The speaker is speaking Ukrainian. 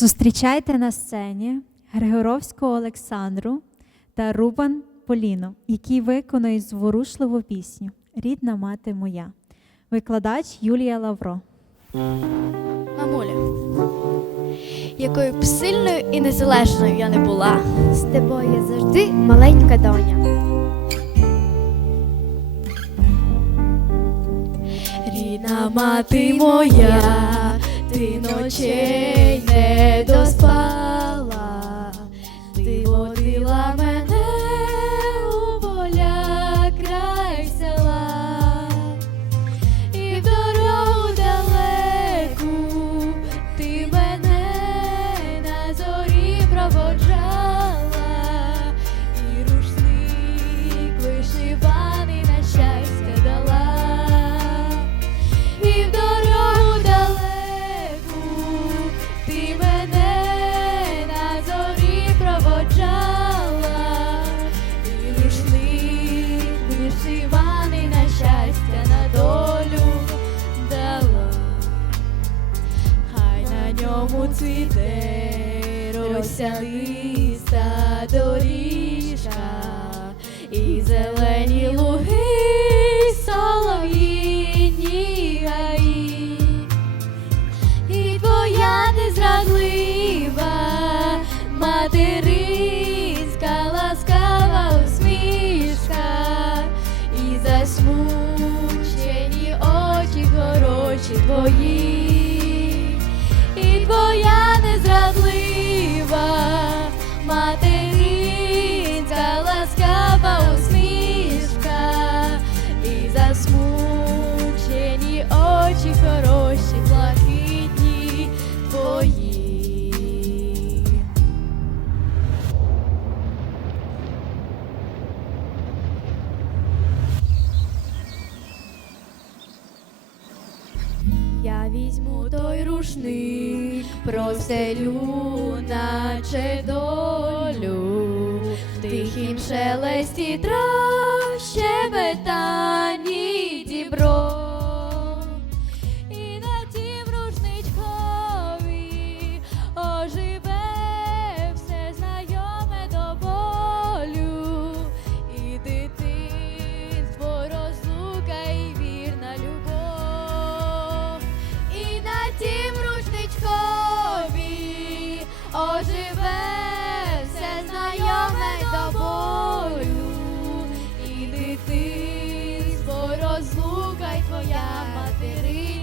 Зустрічайте на сцені Григоровського Олександру та Рубан Поліну, які виконують зворушливу пісню Рідна мати моя. Викладач Юлія Лавро. Мамуля, якою б сильною і незалежною я не була, З тобою я завжди маленька доня. рідна мати моя, ти ночей не доспала, цвіте росяниста доріжка і зелені луги, солов'їні гаї, і твоя незрадлива материнська ласкава усмішка, і засмучені очі хороші твої, твоя очі хороші, блакитні твої. Я візьму той рушник, простелю, наче долю, в тихім шелесті трав, щебетані живе, все знайоме до болю, і дитинство розлука й твоя материна.